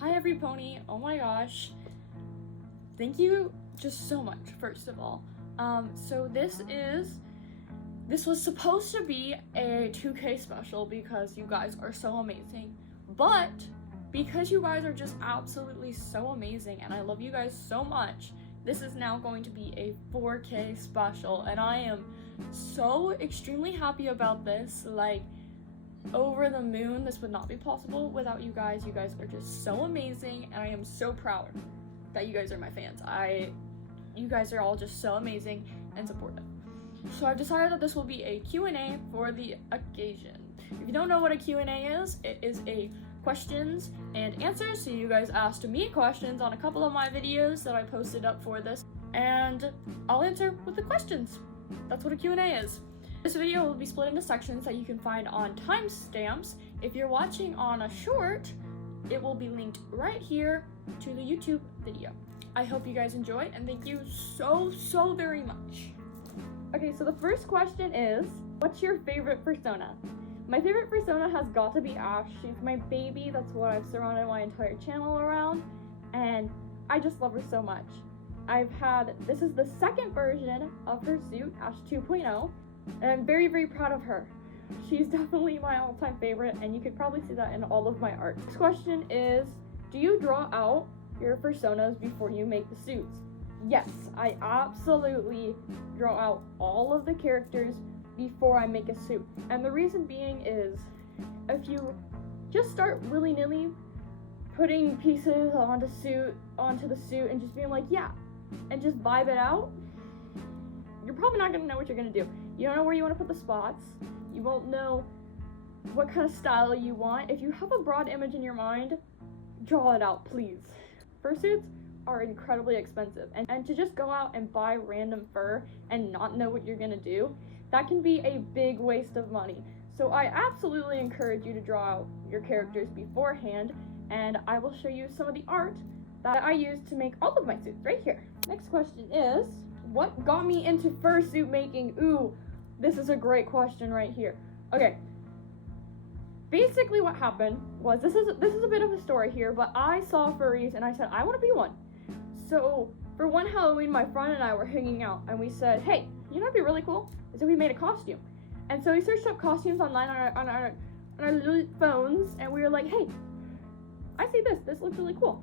Hi every pony, oh my gosh. Thank you just so much, first of all. So this was supposed to be a 2K special because you guys are so amazing. But because you guys are just absolutely so amazing and I love you guys so much, this is now going to be a 4K special and I am so extremely happy about this. Like, over the moon. This would not be possible without you guys. You guys are just so amazing and I am so proud that you guys are my fans. You guys are all just so amazing and supportive. So I've decided that this will be a Q&A for the occasion. If you don't know what a Q&A is, it is a questions and answers. So you guys asked me questions on a couple of my videos that I posted up for this, and I'll answer with the questions. That's what a Q&A is. This video will be split into sections that you can find on timestamps. If you're watching on a short, it will be linked right here to the YouTube video. I hope you guys enjoy and thank you so very much. Okay, so the first question is, what's your favorite persona? My favorite persona has got to be Ash. She's my baby. That's what I've surrounded my entire channel around, and I just love her so much. This is the second version of her suit, Ash 2.0. and I'm very proud of her. She's definitely my all-time favorite, and you could probably see that in all of my art. Next question is, do you draw out your personas before you make the suits? Yes, I absolutely draw out all of the characters before I make a suit. And the reason being is, if you just start willy-nilly putting pieces onto the suit and just being like, yeah, and just vibe it out, you're probably not gonna know what you're gonna do. You don't know where you want to put the spots. You won't know what kind of style you want. If you have a broad image in your mind, draw it out, please. Fursuits are incredibly expensive, and to just go out and buy random fur and not know what you're gonna do, that can be a big waste of money. So I absolutely encourage you to draw out your characters beforehand, and I will show you some of the art that I used to make all of my suits right here. Next question is, what got me into fursuit making? Ooh, this is a great question right here. Okay, basically what happened was, this is a bit of a story here, but I saw furries and I said, I want to be one. So for one Halloween, my friend and I were hanging out and we said, hey, you know what'd be really cool? Is if we made a costume. And so we searched up costumes online on our little phones, and we were like, hey, I see this looks really cool.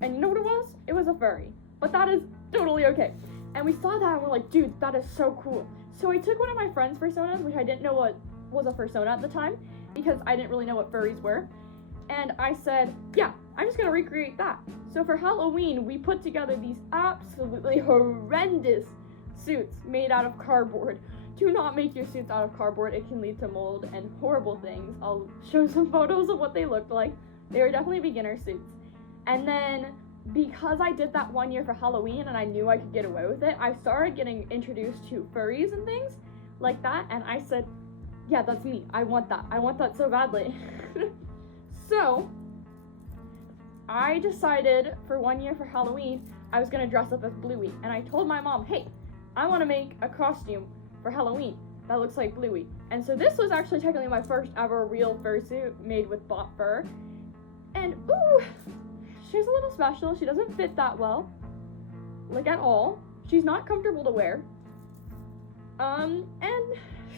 And you know what it was? It was a furry. But that is totally okay. And we saw that and we're like, dude, that is so cool. So I took one of my friend's personas, which I didn't know what was a persona at the time, because I didn't really know what furries were. And I said, yeah, I'm just gonna recreate that. So for Halloween, we put together these absolutely horrendous suits made out of cardboard. Do not make your suits out of cardboard. It can lead to mold and horrible things. I'll show some photos of what they looked like. They were definitely beginner suits. And then, because I did that one year for Halloween and I knew I could get away with it, I started getting introduced to furries and things like that, and I said, yeah, that's me. I want that so badly. So I decided for one year for Halloween, I was gonna dress up as Bluey, and I told my mom, hey, I wanna make a costume for Halloween that looks like Bluey. And so this was actually technically my first ever real fursuit made with bought fur. And ooh, she's a little special. She doesn't fit that well, like at all. She's not comfortable to wear. And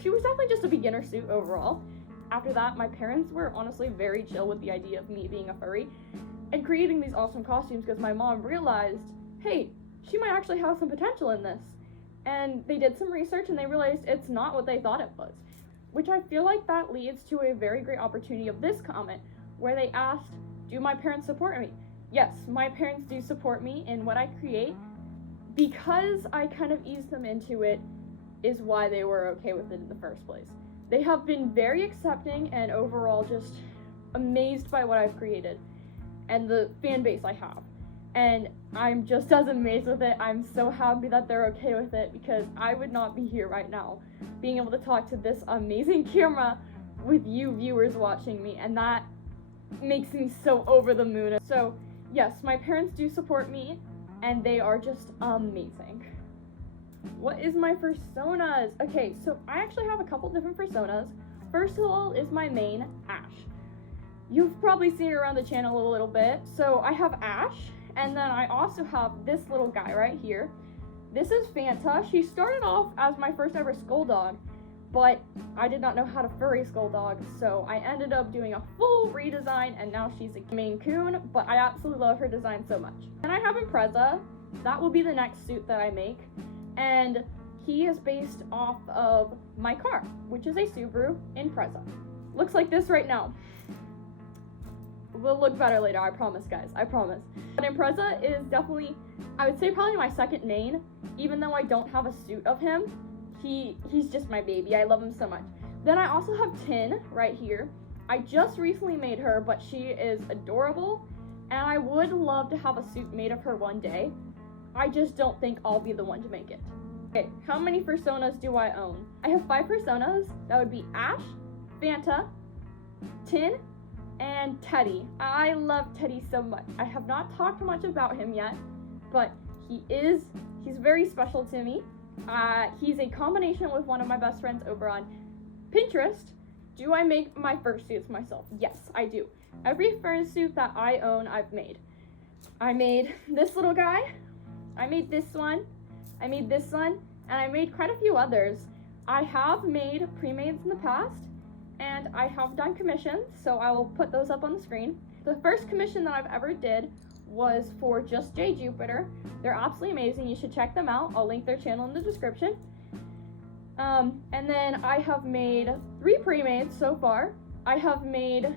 she was definitely just a beginner suit overall. After that, my parents were honestly very chill with the idea of me being a furry and creating these awesome costumes, because my mom realized, hey, she might actually have some potential in this. And they did some research and they realized it's not what they thought it was, which I feel like that leads to a very great opportunity of this comment, where they asked, do my parents support me? Yes, my parents do support me in what I create. Because I kind of eased them into it is why they were okay with it in the first place. They have been very accepting and overall just amazed by what I've created and the fan base I have. And I'm just as amazed with it. I'm so happy that they're okay with it, because I would not be here right now being able to talk to this amazing camera with you viewers watching me, and that makes me so over the moon. So yes, my parents do support me and they are just amazing. What is my personas? Okay, so I actually have a couple different personas. First of all is my main, Ash. You've probably seen her around the channel a little bit. So I have Ash, and then I also have this little guy right here. This is Fanta. She started off as my first ever Skull Dog, but I did not know how to furry Skull Dog, so I ended up doing a full redesign, and now she's a Maine Coon, but I absolutely love her design so much. And I have Impreza. That will be the next suit that I make, and he is based off of my car, which is a Subaru Impreza. Looks like this right now. Will look better later, I promise, guys, I promise. But Impreza is definitely, I would say, probably my second main, even though I don't have a suit of him. He's just my baby. I love him so much. Then I also have Tin right here. I just recently made her, but she is adorable, and I would love to have a suit made of her one day. I just don't think I'll be the one to make it. Okay, how many personas do I own? I have 5 personas. That would be Ash, Fanta, Tin, and Teddy. I love Teddy so much. I have not talked much about him yet, but he's very special to me. He's a combination with one of my best friends over on Pinterest. Do I make my fursuits myself? Yes, I do. Every fursuit that I own, I've made. I made this little guy, I made this one, I made this one, and I made quite a few others. I have made pre-mades in the past, and I have done commissions, so I will put those up on the screen. The first commission that I've ever did was for Just J Jupiter. They're absolutely amazing. You should check them out. I'll link their channel in the description. And then I have made 3 pre-mades so far. I've made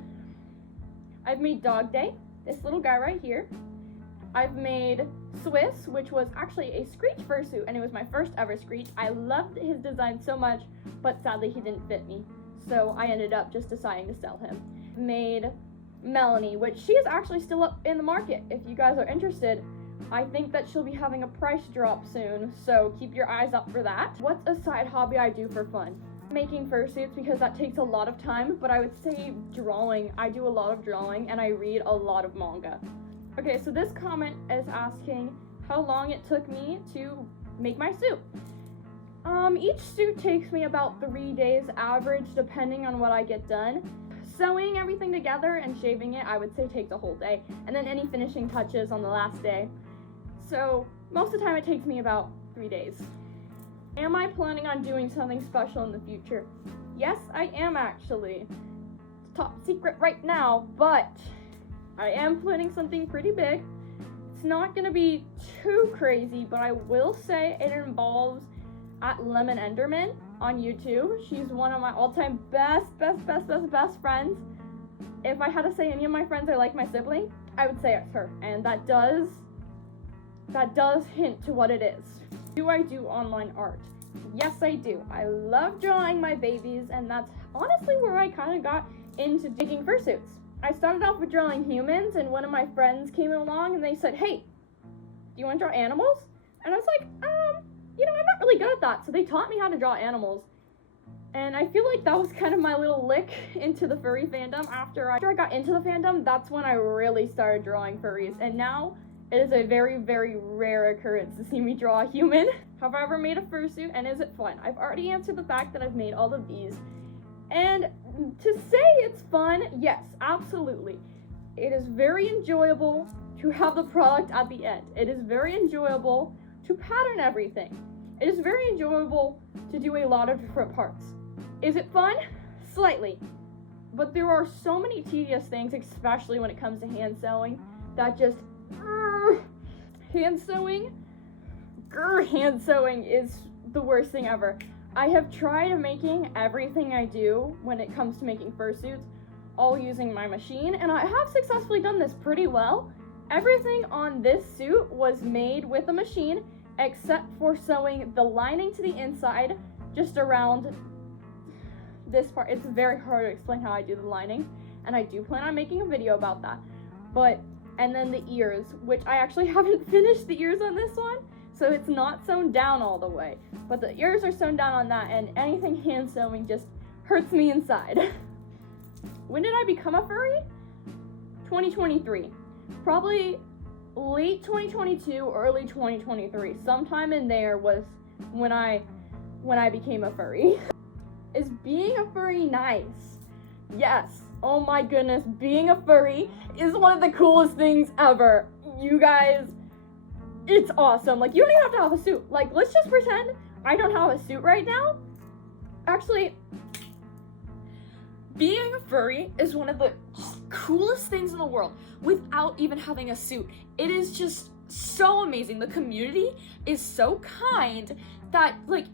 Dog Day, this little guy right here. I've made Swiss, which was actually a Screech fursuit, and it was my first ever Screech. I loved his design so much, but sadly he didn't fit me, so I ended up just deciding to sell him. Made Melanie, which she is actually still up in the market. If you guys are interested, I think that she'll be having a price drop soon, so keep your eyes up for that. What's a side hobby I do for fun? Making fursuits, because that takes a lot of time, but I would say drawing. I do a lot of drawing, and I read a lot of manga. Okay, so this comment is asking how long it took me to make my suit. Each suit takes me about 3 days average, depending on what I get done. Sewing everything together and shaving it, I would say, takes a whole day, and then any finishing touches on the last day. So most of the time it takes me about 3 days. Am I planning on doing something special in the future? Yes, I am actually. It's top secret right now, but I am planning something pretty big. It's not gonna be too crazy, but I will say it involves @Lemon Enderman on YouTube. She's one of my all-time best friends. If I had to say any of my friends are like my sibling, I would say it's her, and that does hint to what it is. Do I do online art? Yes, I do. I love drawing my babies, and that's honestly where I kind of got into making fursuits. I started off with drawing humans, and one of my friends came along and they said, "Hey, do you want to draw animals?" And I was like, I'm not really good at that. So they taught me how to draw animals. And I feel like that was kind of my little lick into the furry fandom. After I got into the fandom, that's when I really started drawing furries. And now it is a very, very rare occurrence to see me draw a human. Have I ever made a fursuit, and is it fun? I've already answered the fact that I've made all of these. And to say it's fun, yes, absolutely. It is very enjoyable to have the product at the end. It is very enjoyable to pattern everything. It is very enjoyable to do a lot of different parts. Is it fun? Slightly. But there are so many tedious things, especially when it comes to hand sewing, that just hand sewing is the worst thing ever. I have tried making everything I do when it comes to making fursuits, all using my machine, and I have successfully done this pretty well. Everything on this suit was made with a machine, except for sewing the lining to the inside, just around this part. It's very hard to explain how I do the lining, and I do plan on making a video about that. And then the ears, which I actually haven't finished the ears on this one, so it's not sewn down all the way. But the ears are sewn down on that, and anything hand sewing just hurts me inside. When did I become a furry? 2023. Probably late 2022, early 2023. Sometime in there was when I became a furry. Is being a furry nice? Yes, Oh my goodness, being a furry is one of the coolest things ever. You guys, it's awesome. Like, you don't even have to have a suit. Like, let's just pretend I don't have a suit right now. Actually, being a furry is one of the coolest things in the world without even having a suit. It is just so amazing. The community is so kind that, like,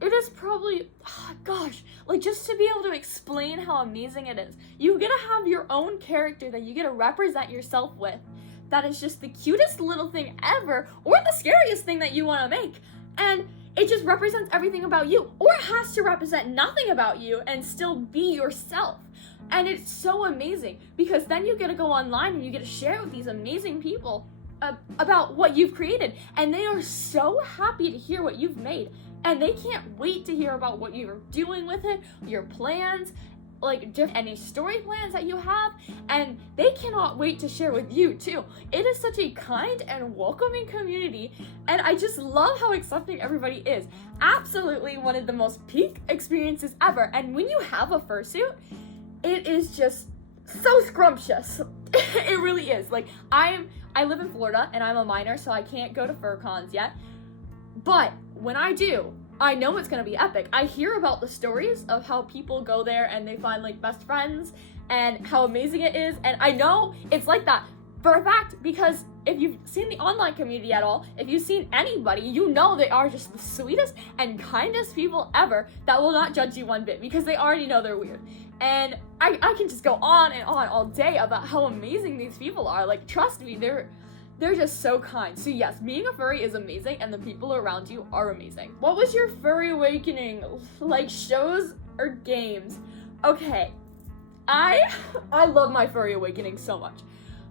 it is probably, oh gosh, like, just to be able to explain how amazing it is. You get to have your own character that you get to represent yourself with. That is just the cutest little thing ever, or the scariest thing that you want to make. And it just represents everything about you, or it has to represent nothing about you and still be yourself. And it's so amazing because then you get to go online and you get to share with these amazing people about what you've created, and they are so happy to hear what you've made, and they can't wait to hear about what you're doing with it, your plans, like any story plans that you have, and they cannot wait to share with you too. It is such a kind and welcoming community, and I just love how accepting everybody is. Absolutely one of the most peak experiences ever. And when you have a fursuit, it is just so scrumptious. It really is. Like, I live in Florida and I'm a minor, so I can't go to fur cons yet, but when I do, I know it's gonna be epic. I hear about the stories of how people go there and they find like best friends and how amazing it is, and I know it's like that for a fact because if you've seen the online community at all, if you've seen anybody, you know they are just the sweetest and kindest people ever that will not judge you one bit because they already know they're weird. And I can just go on and on all day about how amazing these people are. Like, trust me, they're just so kind. So yes, being a furry is amazing, and the people around you are amazing. What was your furry awakening? Like, shows or games? Okay, I love my furry awakening so much.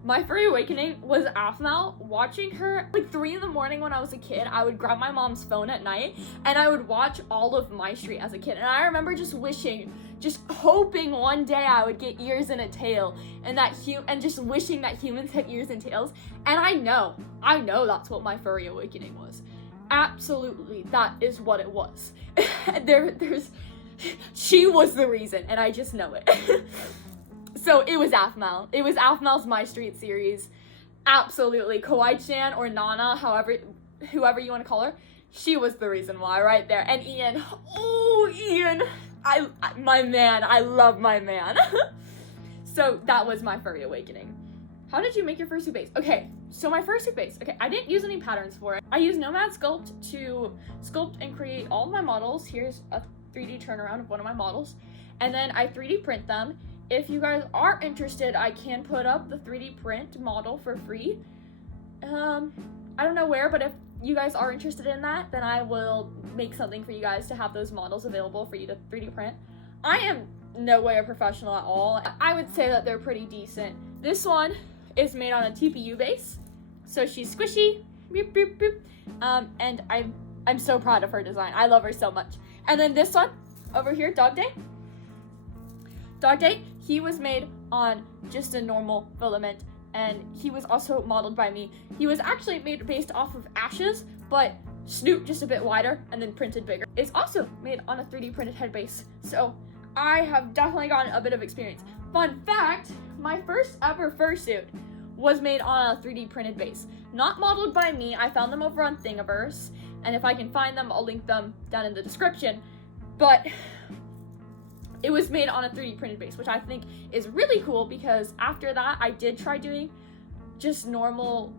My furry awakening was Aphmau. Watching her, like 3 in the morning when I was a kid, I would grab my mom's phone at night, and I would watch all of My Street as a kid. And I remember just hoping one day I would get ears and a tail, and just wishing that humans had ears and tails. And I know that's what my furry awakening was. Absolutely, that is what it was. She was the reason, and I just know it. So it was Aphmau. It was Aphmau's My Street series. Absolutely, Kawaii-chan or Nana, whoever you want to call her, she was the reason why, right there. And Ian, oh Ian, my man, I love my man. So that was my furry awakening. How did you make your fursuit base? Okay, so my fursuit base. Okay, I didn't use any patterns for it. I used Nomad Sculpt to sculpt and create all of my models. Here's a 3D turnaround of one of my models. And then I 3D print them. If you guys are interested, I can put up the 3D print model for free. I don't know where, but if you guys are interested in that, then I will make something for you guys to have those models available for you to 3D print. I am no way a professional at all. I would say that they're pretty decent. This one is made on a TPU base, so she's squishy, boop, boop, boop. And I'm so proud of her design. I love her so much. And then this one over here, Dog Day, he was made on just a normal filament, and he was also modeled by me. He was actually made based off of Ashes, but snoot just a bit wider and then printed bigger. It's also made on a 3D printed head base, so I have definitely gotten a bit of experience. Fun fact, my first ever fursuit was made on a 3D printed base. Not modeled by me, I found them over on Thingiverse, and if I can find them, I'll link them down in the description. But it was made on a 3D printed base, which I think is really cool because after that, I did try doing just normal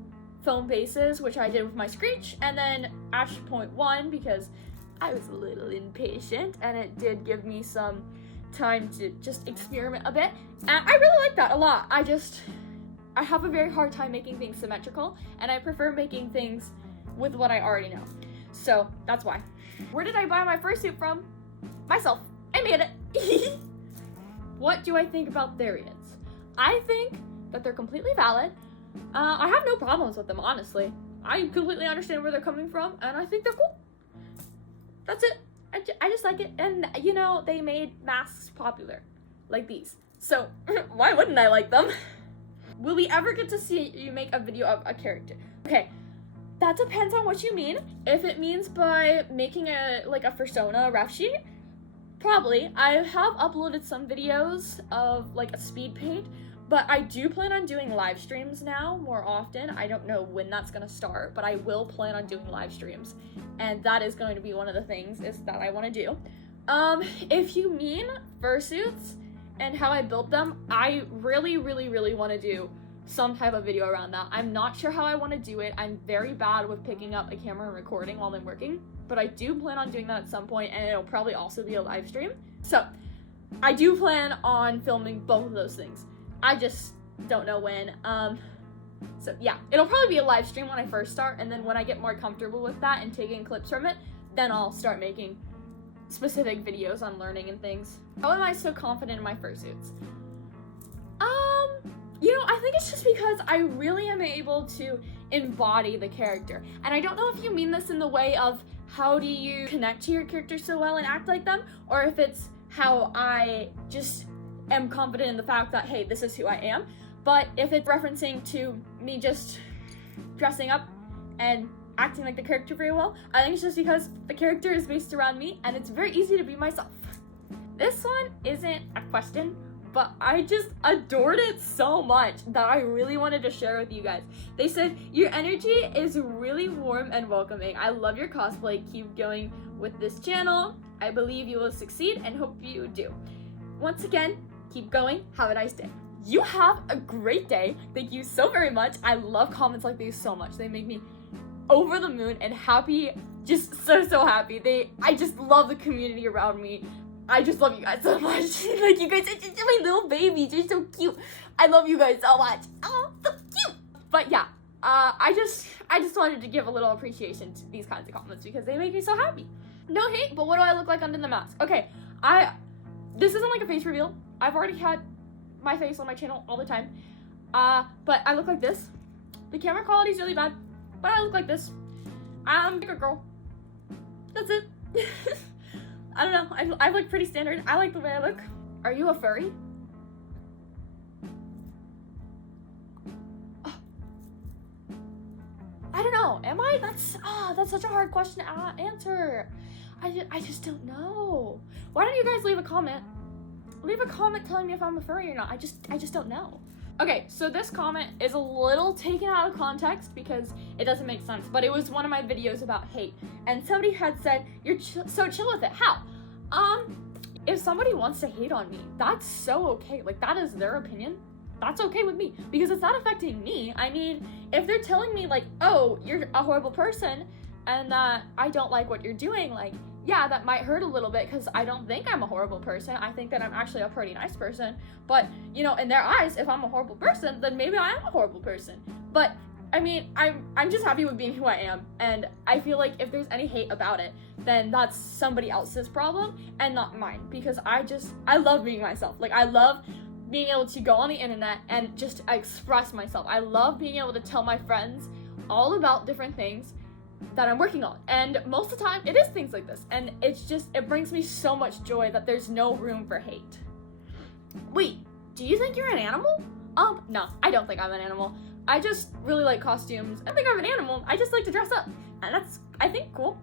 foam bases, which I did with my Screech, and then Ash Point 1 because I was a little impatient and it did give me some time to just experiment a bit. And I really like that a lot. I have a very hard time making things symmetrical, and I prefer making things with what I already know. So that's why. Where did I buy my fursuit from? Myself. I made it. What do I think about Therians? I think that they're completely valid. I have no problems with them, honestly. I completely understand where they're coming from, and I think they're cool. That's it. I just like it. And, you know, they made masks popular, like these. So, why wouldn't I like them? Will we ever get to see you make a video of a character? Okay, that depends on what you mean. If it means by making a persona, a ref sheet, Probably. I have uploaded some videos of like a speed paint, but I do plan on doing live streams now more often. I don't know when that's gonna start, but I will plan on doing live streams, and that is going to be one of the things is that I want to do. If you mean fursuits and how I built them, I really want to do some type of video around that. I'm not sure how I want to do it. I'm very bad with picking up a camera and recording while I'm working, but I do plan on doing that at some point, and it'll probably also be a live stream. So I do plan on filming both of those things. I just don't know when. So yeah, it'll probably be a live stream when I first start, and then when I get more comfortable with that and taking clips from it, then I'll start making specific videos on learning and things. How am I so confident in my fursuits? You know, I think it's just because I really am able to embody the character. And I don't know if you mean this in the way of how do you connect to your character so well and act like them, or if it's how I just am confident in the fact that, hey, this is who I am. But if it's referencing to me just dressing up and acting like the character very well, I think it's just because the character is based around me and it's very easy to be myself. This one isn't a question, but I just adored it so much that I really wanted to share with you guys. They said, your energy is really warm and welcoming. I love your cosplay. Keep going with this channel. I believe you will succeed and hope you do. Once again, keep going. Have a nice day. You have a great day. Thank you so very much. I love comments like these so much. They make me over the moon and happy, just so happy. I just love the community around me. I just love you guys so much. Like, you guys are just my little babies. You're so cute. I love you guys so much. Oh, so cute. But yeah, I just wanted to give a little appreciation to these kinds of comments because they make me so happy. No hate, but what do I look like under the mask? Okay, this isn't like a face reveal. I've already had my face on my channel all the time. But I look like this. The camera quality is really bad, but I look like this. I'm a girl. That's it. I don't know. I look pretty standard. I like the way I look. Are you a furry? Oh. I don't know. Am I? That's such a hard question to answer. I just don't know. Why don't you guys leave a comment? Leave a comment telling me if I'm a furry or not. I just don't know. Okay, so this comment is a little taken out of context because it doesn't make sense, but it was one of my videos about hate, and somebody had said, you're so chill with it. How? If somebody wants to hate on me, that's so okay. Like, that is their opinion. That's okay with me because it's not affecting me. I mean, if they're telling me like, oh, you're a horrible person and that I don't like what you're doing, like, yeah, that might hurt a little bit because I don't think I'm a horrible person. I think that I'm actually a pretty nice person. But, you know, in their eyes, if I'm a horrible person, then maybe I am a horrible person. But, I mean, I'm just happy with being who I am. And I feel like if there's any hate about it, then that's somebody else's problem and not mine. Because I love being myself. Like, I love being able to go on the internet and just express myself. I love being able to tell my friends all about different things that I'm working on, and most of the time it is things like this, and it brings me so much joy that there's no room for hate. Wait, do you think you're an animal? No, I don't think I'm an animal. I just really like costumes. I don't think I'm an animal. I just like to dress up, and that's, I think, cool.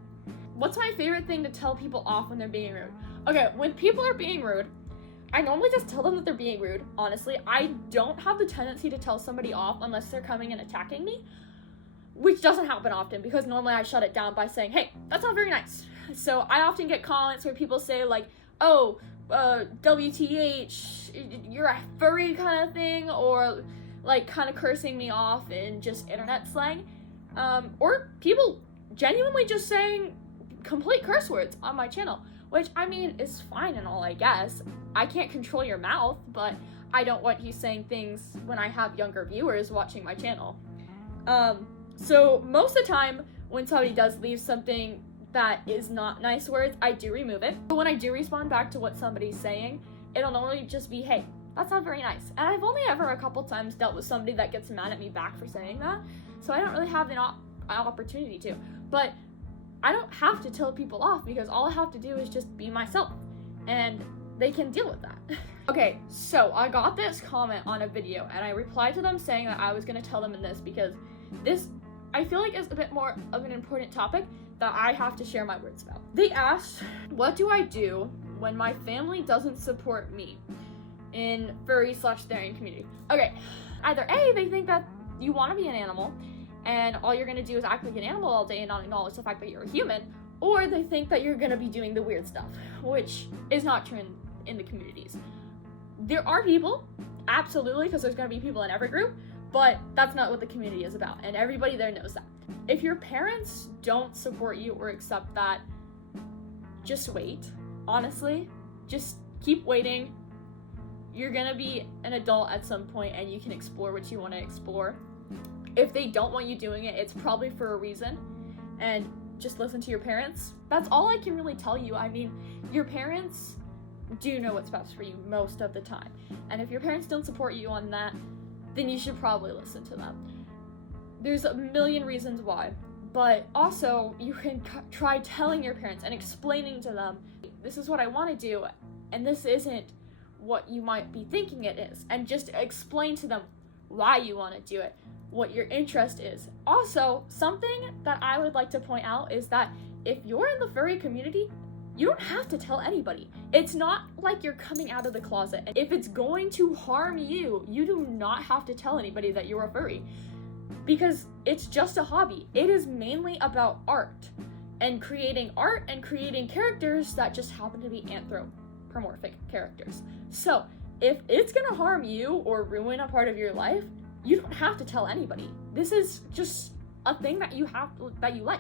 What's my favorite thing to tell people off when they're being rude? Okay, when people are being rude, I normally just tell them that they're being rude. Honestly, I don't have the tendency to tell somebody off unless they're coming and attacking me, which doesn't happen often because normally I shut it down by saying, hey, that's not very nice. So I often get comments where people say like, oh, WTH, you're a furry kind of thing, or like kind of cursing me off in just internet slang. Or people genuinely just saying complete curse words on my channel, which I mean is fine and all, I guess. I can't control your mouth, but I don't want you saying things when I have younger viewers watching my channel. So most of the time when somebody does leave something that is not nice words, I do remove it. But when I do respond back to what somebody's saying, it'll normally just be, hey, that's not very nice. And I've only ever a couple times dealt with somebody that gets mad at me back for saying that, so I don't really have an opportunity to. But I don't have to tell people off because all I have to do is just be myself, and they can deal with that. Okay, so I got this comment on a video, and I replied to them saying that I was gonna tell them in this because this, I feel like, is a bit more of an important topic that I have to share my words about. They asked, what do I do when my family doesn't support me in furry/staring community. Okay, either A, they think that you want to be an animal and all you're going to do is act like an animal all day and not acknowledge the fact that you're a human, or they think that you're going to be doing the weird stuff, which is not true in the communities. There are people, absolutely, because there's going to be people in every group, but that's not what the community is about, and everybody there knows that. If your parents don't support you or accept that, just wait. Honestly, just keep waiting. You're gonna be an adult at some point and you can explore what you want to explore. If they don't want you doing it, it's probably for a reason, and just listen to your parents. That's all I can really tell you. I mean, your parents do know what's best for you most of the time, and if your parents don't support you on that, then you should probably listen to them. There's a million reasons why, but also you can try telling your parents and explaining to them, this is what I want to do, and this isn't what you might be thinking it is, and just explain to them why you want to do it, what your interest is. Also, something that I would like to point out is that if you're in the furry community, you don't have to tell anybody. It's not like you're coming out of the closet. If it's going to harm you, you do not have to tell anybody that you're a furry, because it's just a hobby. It is mainly about art and creating characters that just happen to be anthropomorphic characters. So if it's gonna harm you or ruin a part of your life, you don't have to tell anybody. This is just a thing that you like,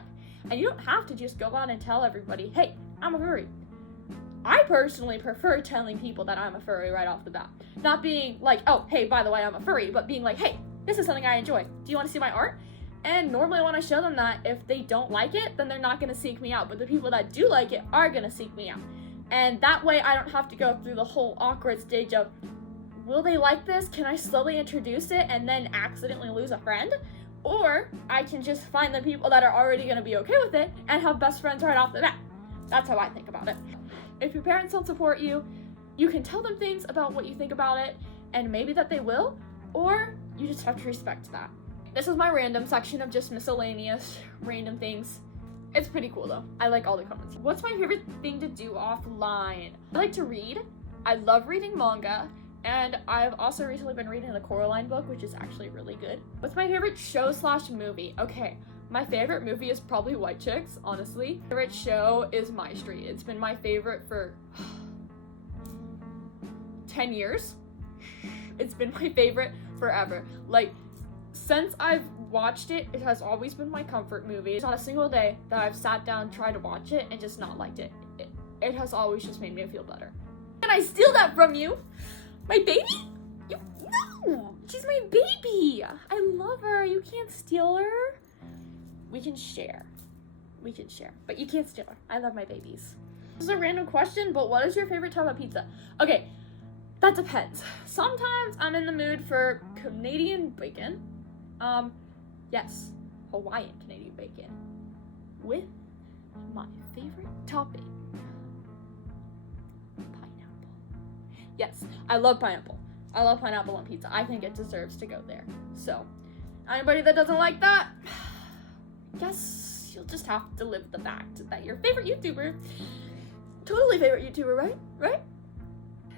and you don't have to just go out and tell everybody, hey, I'm a furry. I personally prefer telling people that I'm a furry right off the bat. Not being like, oh, hey, by the way, I'm a furry, but being like, hey, this is something I enjoy. Do you want to see my art? And normally when I show them that, if they don't like it, then they're not going to seek me out. But the people that do like it are going to seek me out. And that way I don't have to go through the whole awkward stage of, will they like this? Can I slowly introduce it and then accidentally lose a friend? Or I can just find the people that are already going to be okay with it and have best friends right off the bat. That's how I think about it. If your parents don't support you, you can tell them things about what you think about it, and maybe that they will, or you just have to respect that. This is my random section of just miscellaneous random things. It's pretty cool though. I like all the comments. What's my favorite thing to do offline? I like to read. I love reading manga, and I've also recently been reading the Coraline book, which is actually really good. What's my favorite show/movie? Okay, my favorite movie is probably White Chicks, honestly. My favorite show is My Street. It's been my favorite for 10 years. It's been my favorite forever. Like, since I've watched it, it has always been my comfort movie. There's not a single day that I've sat down, tried to watch it, and just not liked it. It has always just made me feel better. Can I steal that from you? My baby? No! She's my baby! I love her. You can't steal her. We can share. But you can't steal her. I love my babies. This is a random question, but what is your favorite type of pizza? Okay, that depends. Sometimes I'm in the mood for Canadian bacon. Yes, Hawaiian Canadian bacon with my favorite topping, pineapple. Yes, I love pineapple. I love pineapple on pizza. I think it deserves to go there. So, anybody that doesn't like that, guess you'll just have to live with the fact that your favorite YouTuber, totally favorite YouTuber, right?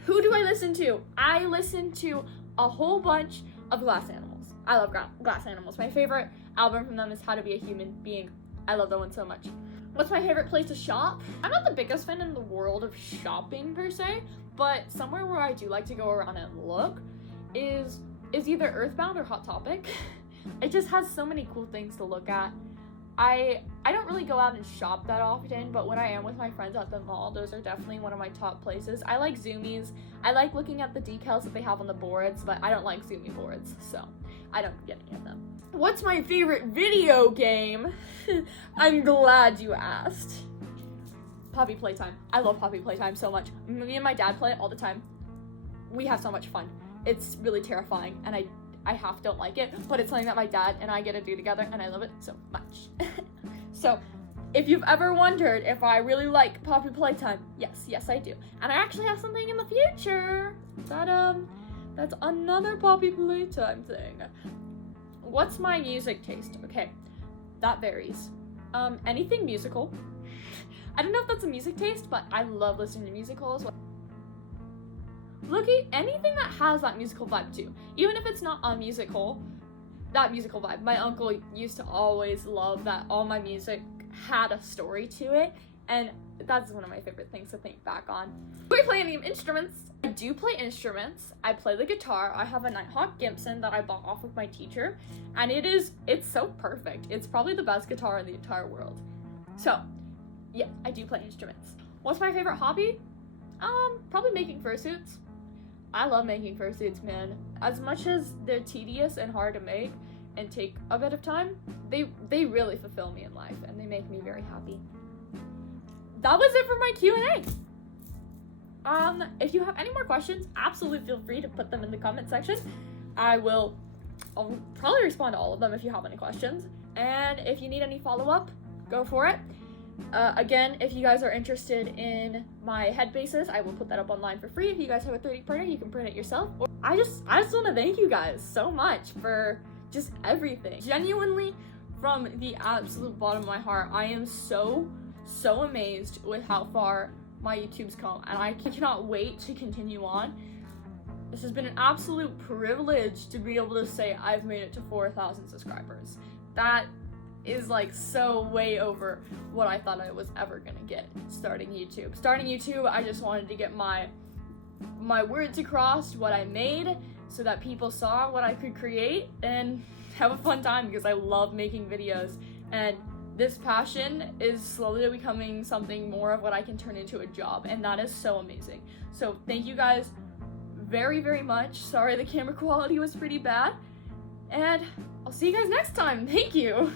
Who do I listen to? I listen to a whole bunch of Glass Animals. I love Glass Animals. My favorite album from them is How to Be a Human Being. I love that one so much. What's my favorite place to shop? I'm not the biggest fan in the world of shopping per se, but somewhere where I do like to go around and look is either Earthbound or Hot Topic. It just has so many cool things to look at. I don't really go out and shop that often, but when I am with my friends at the mall, those are definitely one of my top places. I like Zoomies. I like looking at the decals that they have on the boards, but I don't like Zoomie boards, so I don't get any of them. What's my favorite video game? I'm glad you asked. Poppy Playtime. I love Poppy Playtime so much. Me and my dad play it all the time. We have so much fun. It's really terrifying, and I half don't like it, but it's something that my dad and I get to do together, and I love it so much. So, if you've ever wondered if I really like Poppy Playtime, yes I do. And I actually have something in the future that's another Poppy Playtime thing. What's my music taste? Okay, that varies. Anything musical. I don't know if that's a music taste, but I love listening to musicals. Look at anything that has that musical vibe too. Even if it's not a musical, that musical vibe. My uncle used to always love that all my music had a story to it, and that's one of my favorite things to think back on. Do I play any instruments? I do play instruments. I play the guitar. I have a Nighthawk Gibson that I bought off of my teacher, and it's so perfect. It's probably the best guitar in the entire world. So, yeah, I do play instruments. What's my favorite hobby? Probably making fursuits. I love making fursuits, man. As much as they're tedious and hard to make and take a bit of time, they really fulfill me in life, and they make me very happy. That was it for my Q&A. If you have any more questions, absolutely feel free to put them in the comment section. I'll probably respond to all of them if you have any questions. And if you need any follow-up, go for it. Again, if you guys are interested in my head bases, I will put that up online for free. If you guys have a 3D printer, you can print it yourself. I just want to thank you guys so much for just everything. Genuinely, from the absolute bottom of my heart, I am so amazed with how far my YouTube's come, and I cannot wait to continue on. This has been an absolute privilege to be able to say I've made it to 4,000 subscribers. That is like so way over what I thought I was ever gonna get starting YouTube. Starting YouTube, I just wanted to get my words across, what I made, so that people saw what I could create and have a fun time, because I love making videos, and this passion is slowly becoming something more of what I can turn into a job, and that is so amazing. So thank you guys very, very much. Sorry the camera quality was pretty bad, and I'll see you guys next time. Thank you.